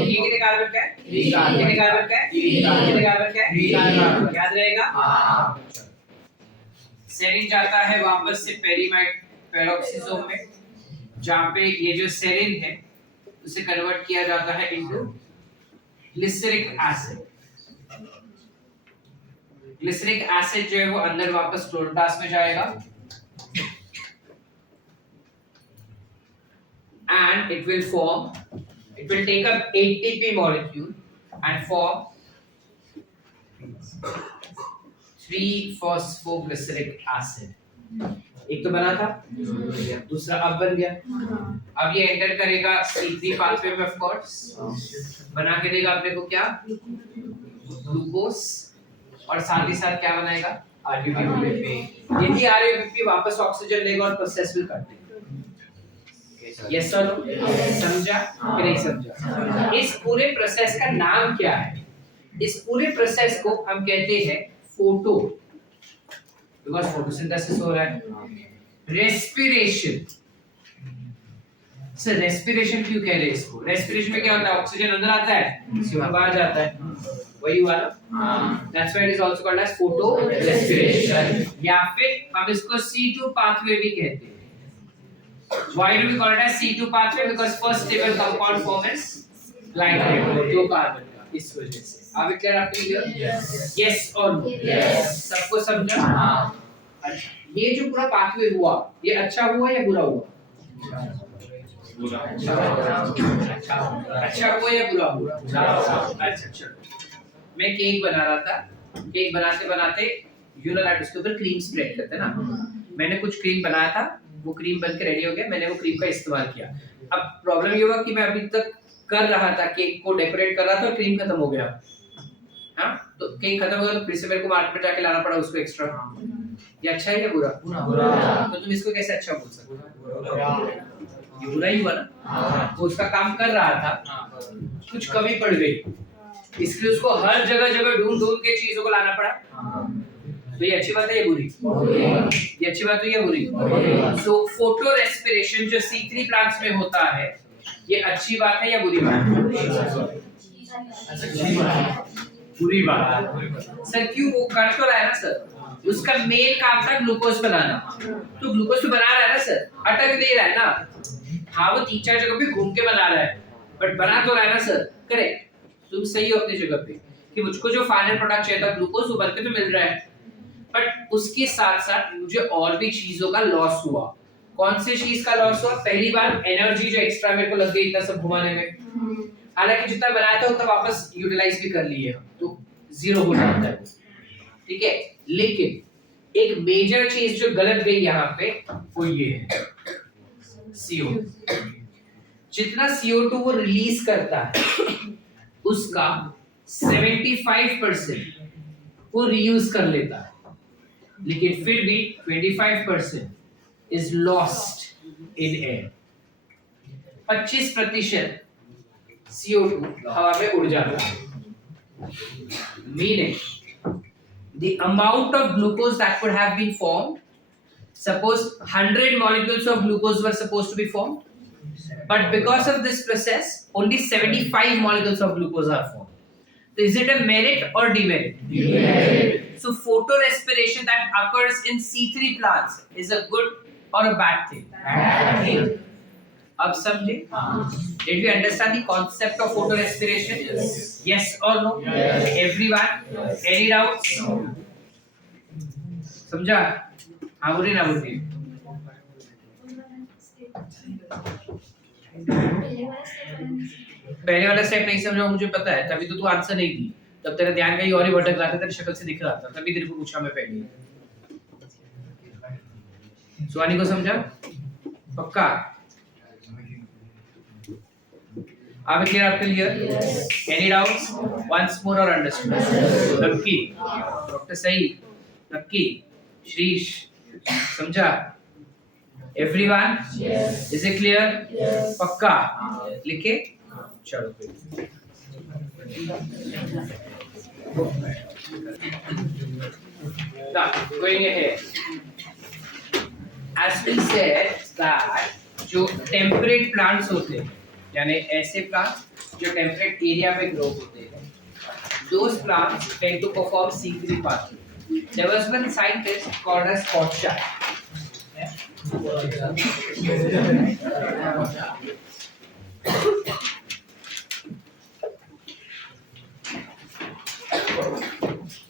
कितने कार्बन का है? 3 कार्बन। कितने कार्बन का है? 3 कार्बन। कितने कार्बन का है? 3 कार्बन। याद रहेगा? सेरिन जाता है वापस से पेरोक्सिसोम में, जहाँ पे ये जो सेरिन है उसे कन्वर्ट किया जाता है into glyceric acid. Glyceric acid जो है वो अंदर वापस क्लोरोप्लास्ट में जाएगा and it will take up ATP molecule and form 3-phosphoglyceric acid। एक तो बना था, दूसरा अब बन गया। अब ये एंटर करेगा C3 पाथवे में, ऑफ कोर्स बना के देगा अपने को क्या? ग्लूकोज, और साथ ही साथ क्या बनाएगा? RUBP। यही RUBP वापस ऑक्सीजन लेगा और प्रोसेस भी करते हैं। यस और नो? समझा कि नहीं समझा? इस पूरे प्रोसेस का नाम क्या है? इस पूरे प्रोसेस को हम कहते हैं फोटो बिकॉज फोटोसिंथेसिस हो रहा है. रेस्पिरेशन. सर रेस्पिरेशन क्यों कह रहे हैं इसको? रेस्पिरेशन में क्या होता है? ऑक्सीजन अंदर आता है, CO2 बाहर जाता है. वही हुआ ना? That's why it is also called as photo respiration. या फिर हम इसको C2 pathway भी कहते हैं. Why do we call it as C2 pathway? Because first stable compound form is glycine, दो कार्बन का. इस वजह से. Are we clear आपके लिए? Yes or no? Yes. सबको समझा? अच्छा. ये जो पूरा पाथवे हुआ, ये अच्छा हुआ या बुरा हुआ? अच्छा हुआ या बुरा हुआ? अच्छा चलो. मैं केक बना रहा था. केक बनाते बनाते यू नो दैट उसके ऊपर क्रीम स्प्रेड करते हैं ना. मैंने कुछ क्रीम बनाया था, वो क्रीम बन के रेडी हो गया. मैंने वो क्रीम का इस्तेमाल किया. अब प्रॉब्लम ये हुआ कि मैं अभी तक कर रहा था, केक को डेकोरेट कर रहा था और क्रीम खत्म हो गया. हाँ, तो केक खत्म हो गया तो फिर से मेरे को मार्केट में जाके लाना पड़ा उसको एक्स्ट्रा. ये अच्छा है या बुरा? तो तुम इसको कैसे अच्छा बोल सकते हो? ये बुरा ही हुआ ना. वो उसका काम कर रहा था, कुछ कमी पड़ गई, इसलिए उसको हर जगह जगह ढूंढ ढूंढ के चीजों को लाना पड़ा. तो ये अच्छी बात है या बुरी? ये अच्छी बात है या बुरी? सो फोटो रेस्पिरेशन जो C3 प्लांट्स में होता है, ये अच्छी बात है या बुरी बात? बुरी बात. सर क्यों? वो कर तो रहा है ना सर. उसका मेन काम था ग्लूकोज बनाना, तो ग्लूकोज तो बना रहा है ना सर, अटक नहीं रहा है ना. हाँ वो 3-4 जगह पे घूम के बना रहा है, बट बना तो रहा है ना सर. करेक्ट. तुम सही हो अपनी जगह पे कि मुझको जो फाइनल प्रोडक्ट चाहिए था ग्लूकोज, वो बनके तो मिल रहा है, बट उसके साथ साथ मुझे और भी चीजों का लॉस हुआ. कौन सी चीज का लॉस हुआ? पहली बार एनर्जी जो एक्स्ट्रा मेरे को लग गई इतना सब घुमाने में. हालांकि जितना बनाया था उतना वापस यूटिलाइज भी कर लिए, तो जीरो हो जाता है. ठीक है. लेकिन एक मेजर चीज जो गलत गई यहाँ पे, वो ये है CO2. जितना CO2 वो रिलीज करता है, उसका 75% वो रीयूज कर लेता है, लेकिन फिर भी 25% is lost in air. 25% CO2 हवा में उड़ जाता है. Meaning, the amount of glucose that could have been formed, suppose 100 molecules of glucose were supposed to be formed, but because of this process, only 75 molecules of glucose are formed. So is it a merit or demerit? Demerit. So photorespiration that occurs in C3 plants is a good or a bad thing? Bad thing. अब समझे? Did we understand the concept of photorespiration? Yes. Yes or no? Yes. Everyone? Yes. Any doubts? No. समझा? हाँ बोलिए ना बोलिए. पहले वाला step नहीं समझा, मुझे पता है, तभी तो तू आंसर नहीं दी. तब तेरा ध्यान कहीं और ही भटक रहा था, तेरी शक्ल से दिख रहा था, तभी तेरे को पूछा मैं पहले. सुहानी को समझा? पक्का? Are we clear? Up till here? Yes. Any doubts? Once more or understood? Lucky. Dr. Saeed. Lucky. Shrish. समझा? Everyone? Yes. Is it clear? Yes. पक्का? लिखे? चलो फिर. Now, going ahead. As we said that जो temperate plants होते हैं, यानी ऐसे प्लांट्स जो टेम्परेट एरिया में ग्रो होते हैं, those plants tend to perform C3 pathway. There was one scientist called as Gottschalk.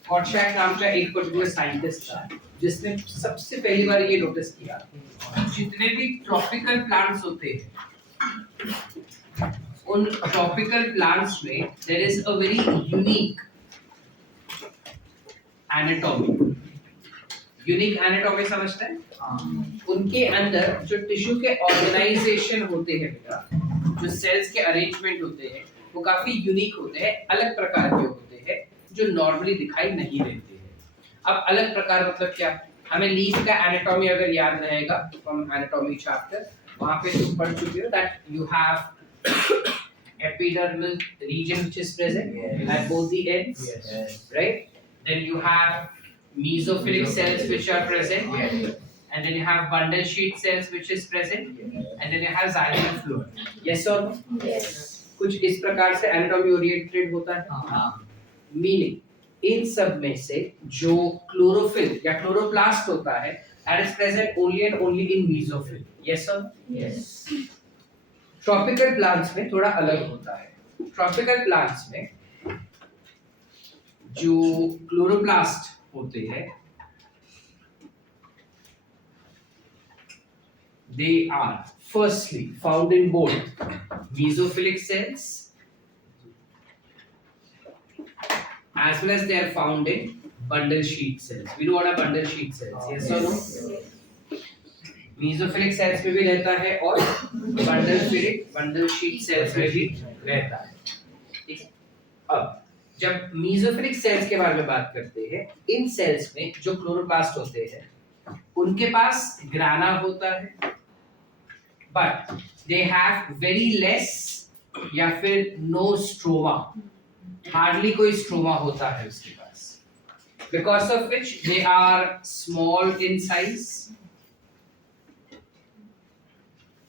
Gottschalk नाम का एक पर्टिकुलर साइंटिस्ट था, जिसने सबसे पहली बार ये नोटिस किया, जितने भी ट्रॉपिकल प्लांट्स होते हैं, उन ट्रॉपिकल प्लांट्स में there is a very unique anatomy. Unique anatomy समझते हैं? उनके अंदर जो टिश्यू के ऑर्गेनाइजेशन होते हैं बेटा, जो सेल्स के अरेंजमेंट होते हैं, वो काफी यूनिक होते हैं, अलग प्रकार के होते हैं, जो नॉर्मली दिखाई नहीं देते हैं. अब अलग प्रकार मतलब क्या? हमें लीफ का एनाटॉमी अगर याद रहेगा फ्रॉम एनाटॉमी चैप्टर, वहां पे तुम पढ़ चुके हो that you have epidermal region which is present at both the ends, right? Then you have mesophilic cells which are present, and then you have bundle sheet cells which is present, and then you have xyloid fluid. Yes or no? Yes. कुछ इस प्रकार से anatomy oriented होता है. Meaning in सब में से जो क्लोरोफिल या क्लोरोप्लास्ट होता है that is present only and only in mesophyll. Yes or no? Yes. Tropical plants में थोड़ा अलग होता है. ट्रॉपिकल प्लांट्स में जो क्लोरोप्लास्ट होते हैं they are firstly found in both mesophilic cells as well as they are found in bundle sheet cells. We know what are bundle sheet cells. Yes or no? mesophilic cells में भी रहता है और bundle sheet cells में भी रहता है. ठीक है. अब जब mesophilic cells के बारे में बात करते हैं, इन cells में जो क्लोरोप्लास्ट होते हैं उनके पास ग्राना होता है, but they have very less या फिर no stroma, hardly कोई स्ट्रोमा होता है उसके पास, because of which they are small in size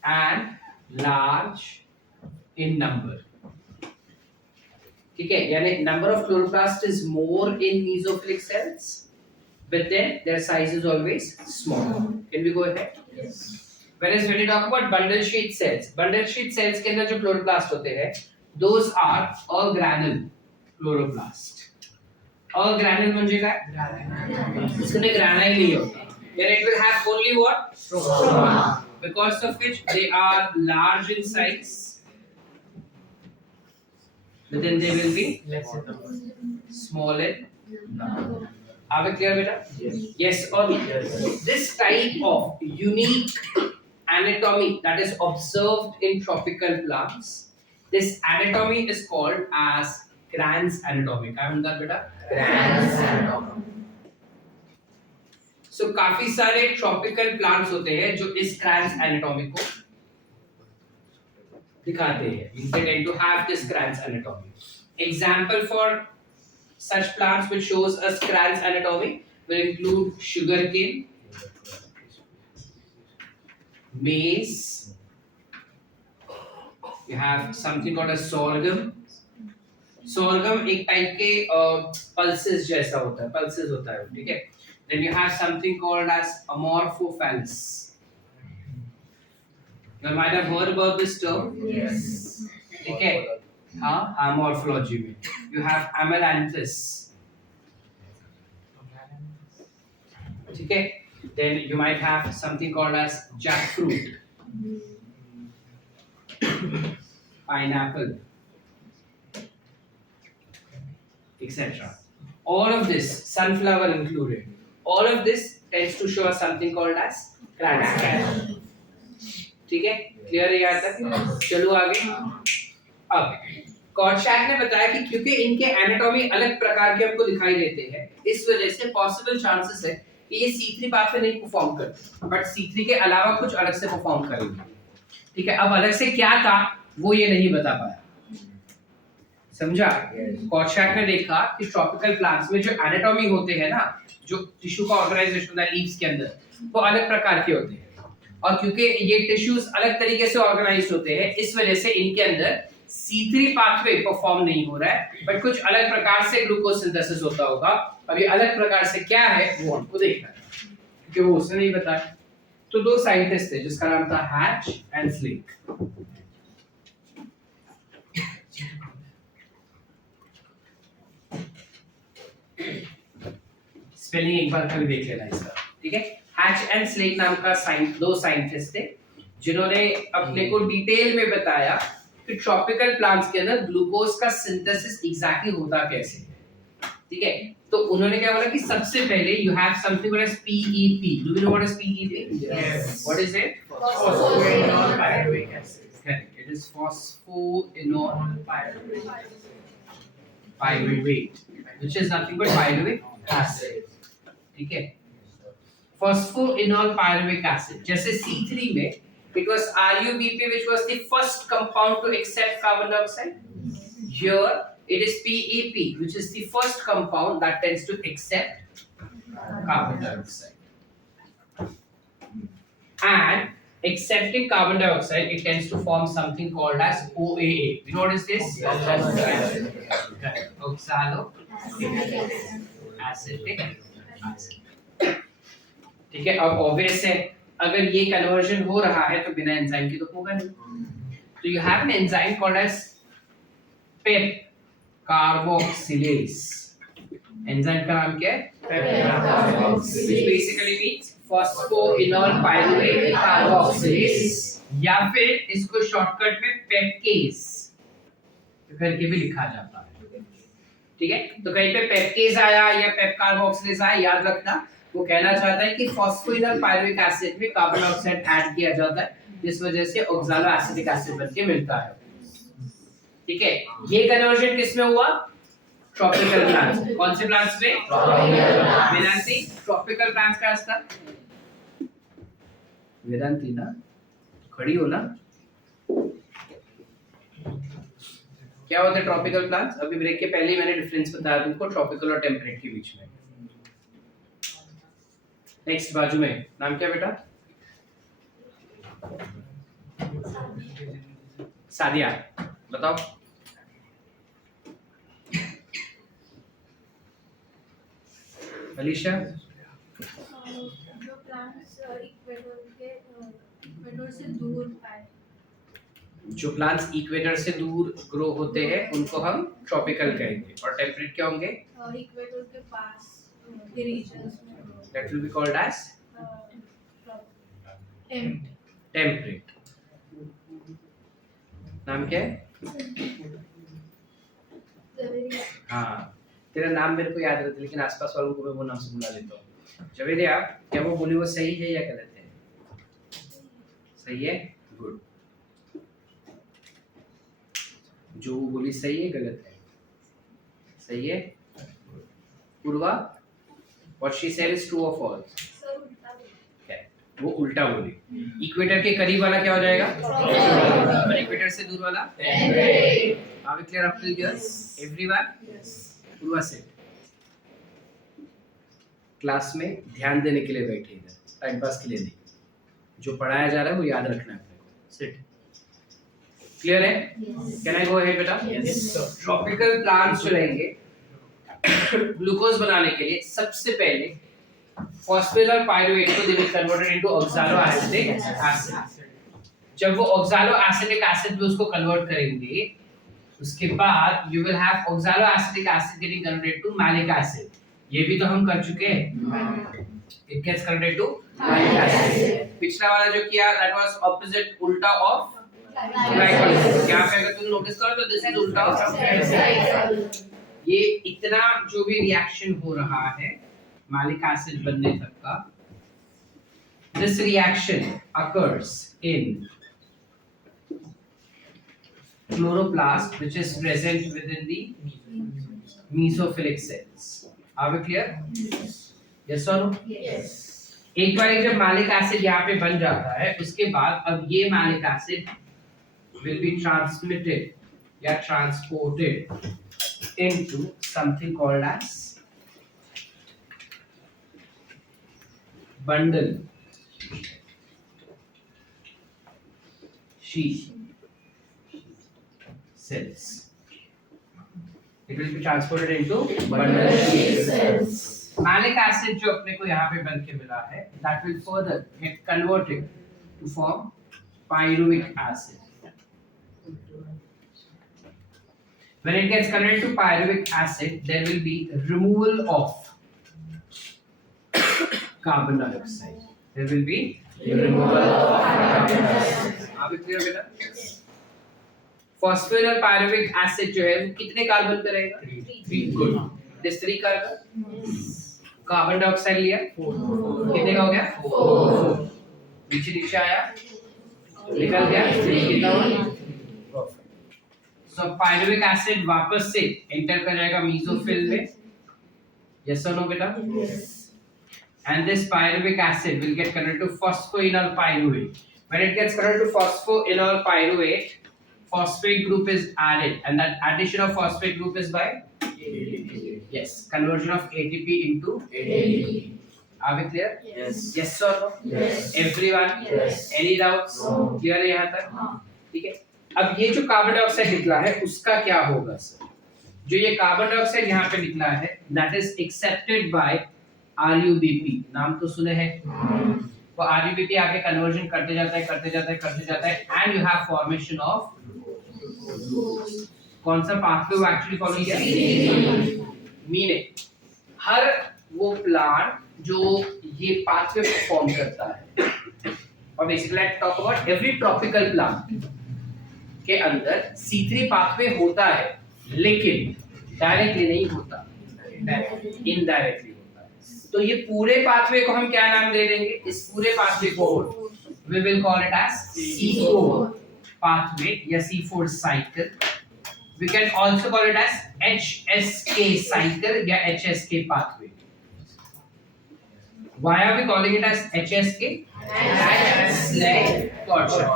and large in number. ठीक है, यानी number of chloroplast is more in mesophilic cells, but then their size is always small. Can we go ahead? Yes. Whereas when you talk about bundle sheet cells के अंदर जो chloroplast होते हैं, those are agranule chloroplast. Agranule म्हणजे काय? इसमें ग्राना ही नहीं होता. Then it will have only what? Stroma. Because of which they are large in size, but then they will be small in number. Are we clear, beta? Yes or no? This type of unique anatomy that is observed in tropical plants, this anatomy is called as Grant's anatomy. क्या म्हणतात बेटा? Grant's anatomy. So काफी सारे tropical plants होते हैं जो इस Grant's anatomy को दिखाते हैं. They tend to have this Grant's anatomy. Example for such plants which shows us Grant's anatomy will include sugarcane, maize. You have something called as sorghum. Sorghum एक type के pulses जैसा होता है, pulses होता है, ठीक है. Then you have something called as Amorphophallus. You might have heard about this term. Yes. ठीक है. हाँ, morphology में. You have Amaranthus. ठीक है. Then you might have something called as jackfruit, pineapple, etc. All of this, sunflower included, all of this tends to show us something called as Grant's anatomy. ठीक है, clear है यहाँ तक? चलो आगे. अब कॉर्शैक ने बताया कि क्योंकि इनके एनाटॉमी अलग प्रकार के हमको दिखाई देते हैं, इस वजह से पॉसिबल चांसेस है कि ये C3 पाथवे नहीं परफॉर्म करते, बट C3 के अलावा कुछ अलग से परफॉर्म करेंगे. ठीक है, अब अलग से क्या था वो ये नहीं बता पाया. समझा? कॉर्शैक ने देखा कि ट्रॉपिकल प्लांट्स में जो एनाटॉमी होते हैं ना, जो टिश्यू का ऑर्गेनाइजेशन होता है लीव्स के अंदर, वो अलग प्रकार के होते हैं. और क्योंकि ये टिश्यूज अलग तरीके से ऑर्गेनाइज्ड होते हैं, इस वजह से इनके अंदर C3 पाथवे परफॉर्म नहीं हो रहा है, बट कुछ अलग प्रकार से ग्लूकोज सिंथेसिस होता होगा. अब ये अलग प्रकार से क्या है वो हमको देखना है, क्योंकि वो उसने नहीं बताया. तो दो साइंटिस्ट थे जिसका नाम था हैच एंड स्लेक. स्पेलिंग एक बार खाली देख लेना इसका. ठीक है, हैच एंड स्लेक नाम का दो साइंटिस्ट थे जिन्होंने अपने को डिटेल में बताया कि ट्रॉपिकल प्लांट्स के अंदर ग्लूकोज का सिंथेसिस एग्जैक्टली होता कैसे है. ठीक है, तो उन्होंने क्या बोला कि सबसे पहले you have something called as PEP. Do you know what is PEP? Yes. What is it? Phosphoenol pyruvic acid. Correct. It is phosphoenol pyruvate, which is nothing but pyruvic acid. ठीक है, phosphoenol pyruvic acid. जैसे C3 में it was RUBP which was the first compound to accept carbon dioxide. Here it is PEP which is the first compound that tends to accept carbon dioxide. And accepting carbon dioxide, it tends to form something called as OAA. You know what is this? Oxaloacetic acid. ठीक है, अब obvious है अगर ये conversion हो रहा है तो बिना एंजाइम के तो होगा नहीं. तो you have an enzyme called as PEP carboxylase. Enzyme का नाम क्या है? PEP carboxylase, which basically means phosphoenol pyruvate carboxylase, या फिर इसको शॉर्टकट में पेपकेज करके भी लिखा जाता है. ठीक है, तो कहीं पे पेपकेज आया या पेप कार्बोक्सिलेज आया, याद रखना वो कहना चाहता है कि फॉस्फोइनल पायरुविक एसिड में कार्बन डाइऑक्साइड ऐड किया जाता है, जिस वजह से ऑक्सालो एसिटिक एसिड बनके मिलता है. ठीक है, ये कन्वर्जन किस में हुआ? Tropical plants. कौन से प्लांट्स में? वेदांती. ट्रॉपिकल प्लांट्स का रास्ता वेदांती ना, खड़ी हो ना. क्या होता है ट्रॉपिकल प्लांट्स? अभी ब्रेक के पहले ही मैंने डिफरेंस बताया तुमको ट्रॉपिकल और टेम्परेट के बीच में. नेक्स्ट बाजू में नाम क्या बेटा? सादिया, बताओ. अलीशा, जो प्लांट्स इक्वेटर से दूर पाए. जो प्लांट्स इक्वेटर से दूर ग्रो होते हैं उनको हम ट्रॉपिकल कहेंगे, और टेम्परेट क्या होंगे? इक्वेटर के पास के रीजन्स में that will be called as temperate. नाम क्या है? हाँ, तेरा नाम मेरे को याद रहता है लेकिन आसपास वालों को मैं वो नाम से बुला लेता हूँ. जवेदिया, क्या वो बोली वो सही है या गलत है? सही है, गुड. जो वो बोली सही है गलत है? सही है. पूर्वा, what she said is true or false? वो उल्टा बोली. इक्वेटर के करीब वाला क्या हो जाएगा? और इक्वेटर से दूर वाला? Are we clear up till here? Everyone? पूर्वा से क्लास में ध्यान देने के लिए बैठे, इधर टाइम पास के लिए नहीं. जो पढ़ाया जा रहा है वो याद रखना है अपने को. सिट. क्लियर है? कैन आई गो अहेड बेटा? ट्रॉपिकल प्लांट्स जो रहेंगे ग्लूकोज बनाने के लिए सबसे पहले फॉस्फोइनल पायरुवेट को they will converted into oxalo acetic acid. जब वो ऑक्सालो एसिटिक एसिड में उसको कन्वर्ट करेंगे उसके बाद you will have oxaloacetic acid getting converted to malic acid. ये भी तो हम कर चुके हैं. It gets converted to malic acid. पिछला वाला जो किया दैट वाज ऑपोजिट, उल्टा ऑफ ग्लाइकोलाइसिस. यहाँ पे अगर तुम नोटिस करो तो दिस इज उल्टा ऑफ. ये इतना जो भी रिएक्शन हो रहा है मैलिक एसिड बनने तक का, this reaction occurs in chloroplast which is present within the mesophilic cells. Are we clear? Yes or no? Yes. एक बार जब मैलिक एसिड यहाँ पे बन जाता है उसके बाद अब ये malic acid will be transmitted या transported into something called as bundle sheath cells. It will be transported into bundle sheath cells. Malic acid जो अपने को यहाँ पे बन के मिला है that will further get converted to form pyruvic acid. When it gets converted to pyruvic acid, there will be removal of carbon dioxide. There will be removal of carbon dioxide. Are we clear बेटा? Phosphoenol pyruvic acid जो है वो कितने carbon करेगा? 3. Good. This 3 carbon. Carbon dioxide लिया. कितने का हो गया? 4. नीचे आया. निकल गया. 3 कितना हुआ? So pyruvic acid वापस से एंटर कर जाएगा मेसोफिल में. Yes or no बेटा? Yes. And this pyruvic acid will get converted to phosphoenol pyruvate. When it gets converted to phosphoenol pyruvate, phosphate group is added, and that addition of phosphate group is by Yes, conversion of ATP into ADP. Are we clear? Yes. Yes or no? Yes. Everyone? Yes. Any doubts? No. Clear है यहाँ तक? हाँ. ठीक है. अब ये जो carbon dioxide निकला है उसका क्या होगा सर? जो ये कार्बन डाइऑक्साइड यहाँ पे निकला है that is accepted by RUBP. नाम तो सुने हैं? वो RUBP आगे कन्वर्जन करते जाता है and you have formation of कौन सा पाथवे वो एक्चुअली फॉलो किया? मीनिंग हर वो प्लांट जो ये पाथवे परफॉर्म करता है और basically let's talk about every tropical plant के अंदर C3 पाथवे होता है लेकिन डायरेक्टली नहीं होता, इनडायरेक्टली होता है. तो ये पूरे पाथवे को हम क्या नाम दे देंगे? इस पूरे पाथवे को we will call it as C4 pathway या C4 cycle. We can also call it as HSK cycle या HSK pathway. Why are we calling it as HSK? Hatch-Slack torture.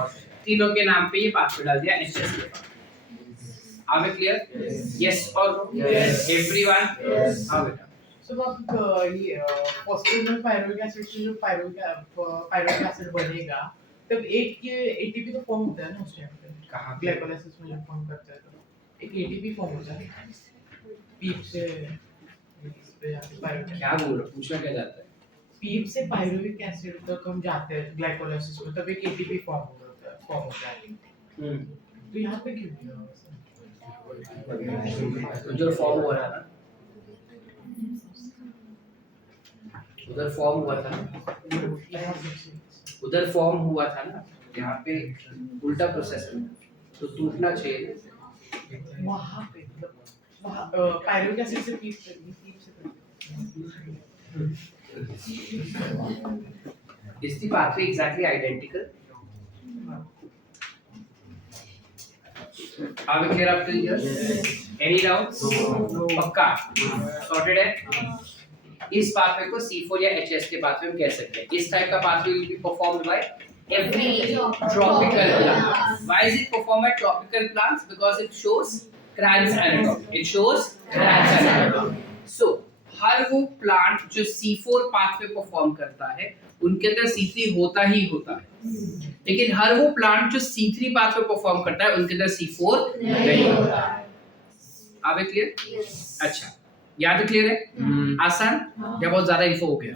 तीनों के नाम पे ये पाथवे डाल दिया HSK. Are we clear? Yes or no? Yes. Everyone? Yes. हाँ बेटा. So अब ये फॉस्फेट पायरुविक एसिड से जो पायरुविक एसिड बनेगा तब एक ये एटीपी तो फॉर्म होता है ना उस टाइम पे. कहाँ पे? ग्लाइकोलाइसिस में जब फॉर्म करता है तो एक एटीपी फॉर्म होता है पीप से इस पे जाके पायरुविक. क्या बोल रहे हो? पूछना क्या चाहता है? पीप से पायरुविक एसिड तक हम जाते हैं ग्लाइकोलाइसिस में तब एक एटीपी फॉर्म होता है. तो यहाँ पे क्यों किया वैसे? तो जो फॉर्म हुआ था ना, उधर फॉर्म हुआ था ना, उधर फॉर्म हुआ था ना, यहाँ पे उल्टा प्रोसेस है. तो टूटना चाहिए वहाँ पे वहाँ पायरुविक एसिड से पीप से Is the pathway exactly identical? Are we clear up till here? Any doubts? पक्का? Sorted है? इस पाथवे को C4 या HS के पाथवे में कह सकते हैं. इस टाइप का pathway will be performed by every tropical plant. Why is it performed by tropical plants? Because it shows Kranz anatomy. It shows Kranz anatomy. So हर वो प्लांट जो C4 पाथवे परफॉर्म करता है उनके अंदर C3 होता ही होता है, लेकिन हर वो प्लांट जो C3 पाथवे परफॉर्म करता है उनके अंदर C4 नहीं होता है. आप क्लियर? अच्छा, याद क्लियर है? आसान या बहुत ज्यादा इन्फो हो गया?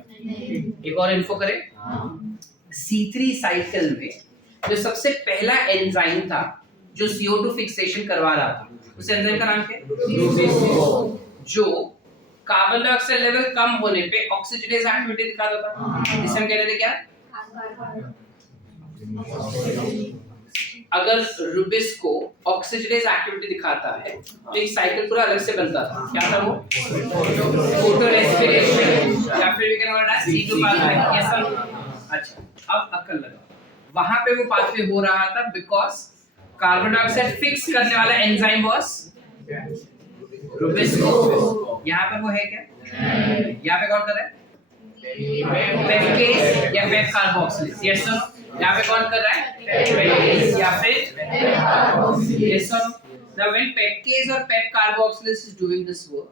एक और इन्फो करें. C3 साइकिल में जो सबसे पहला एंजाइम था जो CO2 फिक्सेशन करवा रहा था, उस एंजाइम का नाम क्या है? जो कार्बन डाइऑक्साइड लेवल कम होने पे ऑक्सीजनेज एक्टिविटी दिखाता था. इसे हम कह रहे थे क्या? अगर रुबिस को ऑक्सीजनेज एक्टिविटी दिखाता है तो एक साइकिल पूरा अलग से बनता था. क्या था वो? फोटो रेस्पिरेशन या फिर we can call it C2 pathway. Yes sir. अच्छा, अब अक्ल लगाओ. वहां पे वो पाथवे हो रहा था बिकॉज़ कार्बन डाइऑक्साइड फिक्स करने वाला एंजाइम वाज रुबिस्को. यहाँ पे वो है क्या? यहाँ पे कौन कर रहा है? पेप्टेज या पेप कार्बोक्सिलेज. Yes sir. यहाँ पे कौन कर रहा है? पेप्टेज या फिर yes sir. Now when peptase or pep carboxylase is doing this work,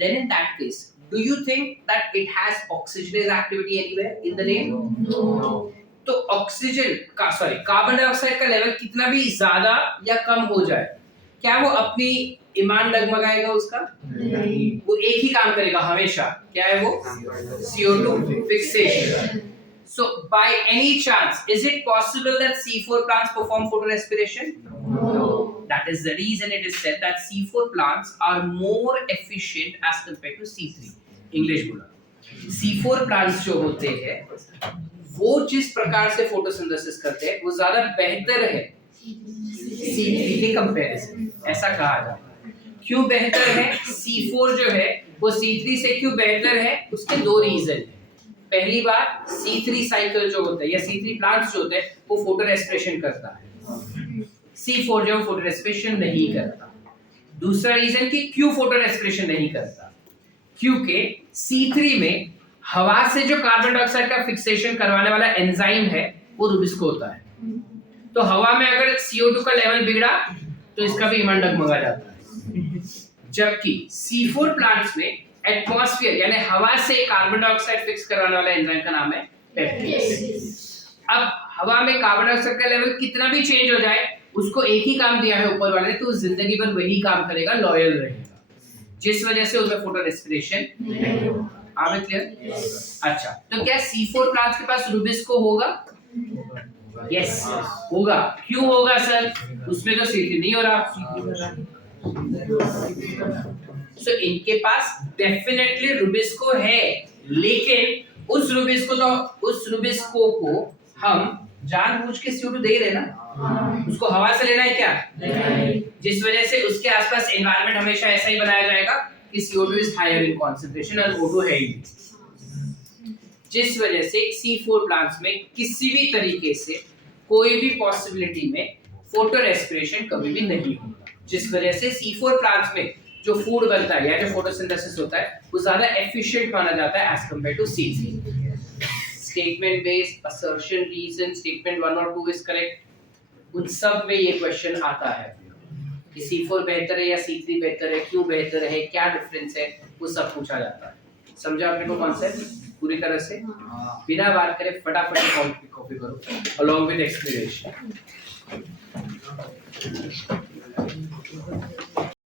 then in that case, do you think that it has oxygenase activity anywhere in the name? No. तो oxygen का कार्बन डाइऑक्साइड का level कितना भी ज्यादा या कम हो जाए, क्या वो अपनी ईमान डगमगाएगा उसका? नहीं. वो एक ही काम करेगा हमेशा. क्या है वो? CO2 fixation. So by any chance, is it possible that C4 plants perform photorespiration? No. That is the reason it is said that C4 plants are more efficient as compared to C3. English बोला. C4 plants जो होते हैं वो जिस प्रकार से photosynthesis करते हैं वो ज्यादा बेहतर है C3 के कंपैरिजन. ऐसा कहा जाता है. क्यों बेहतर है? C4 जो है वो C3 से क्यों बेहतर है? उसके दो रीजन है. पहली बात, C3 साइकिल जो होता है या C3 प्लांट्स जो होते हैं वो फोटो रेस्पिरेशन करता है. C4 जो फोटो रेस्पिरेशन नहीं करता. दूसरा रीजन कि क्यों फोटो रेस्पिरेशन नहीं करता, क्योंकि C3 में हवा से जो कार्बन डाइऑक्साइड का फिक्सेशन करवाने वाला एंजाइम है वो रुबिस्को होता है. तो हवा में अगर CO2 का लेवल बिगड़ा तो इसका भी ईमान डगमगा जाता है. जबकि C4 प्लांट्स में एटमॉस्फेयर यानी हवा से कार्बन डाइऑक्साइड फिक्स करवाने वाला एंजाइम का नाम है पेप्टेज। अब हवा में कार्बन डाइऑक्साइड का लेवल कितना भी चेंज हो जाए, उसको एक ही काम दिया है ऊपर वाले ने, तो वो जिंदगी भर वही काम करेगा, लॉयल रहेगा, जिस वजह से उसमें फोटो रेस्पिरेशन। आप क्लियर? अच्छा, तो क्या C4 प्लांट्स के पास रुबिस्को होगा? यस होगा। क्यों होगा सर? उसमें तो C3 नहीं हो रहा। सो इनके पास डेफिनेटली रुबिस्को है, लेकिन उस रुबिस्को को हम जानबूझ के CO2 दे रहे ना, उसको हवा से लेना है क्या? जिस वजह से उसके आसपास एनवायरनमेंट हमेशा ऐसा ही बनाया जाएगा कि CO2 is higher in concentration और O2 है ही नहीं। जिस वजह से C4 प्लांट्स में किसी भी तरीके से कोई भी पॉसिबिलिटी में फोटो रेस्पिरेशन कभी भी नहीं होगा, जिस वजह से C4 प्लांट्स में जो फूड बनता है या जो फोटोसिंथेसिस होता है वो ज्यादा एफिशिएंट माना जाता है as compare to C3। Statement based assertion reason statement 1 और 2 इज करेक्ट, उन सब में ये क्वेश्चन आता है कि C4 बेहतर है या C3 बेहतर है, क्यों बेहतर है, क्या डिफरेंस है, वो सब पूछा जाता है। समझा आपने को कॉन्सेप्ट पूरी तरह से? बिना बात करे फटाफट कॉपी करो अलोंग विद एक्सप्लेनेशन।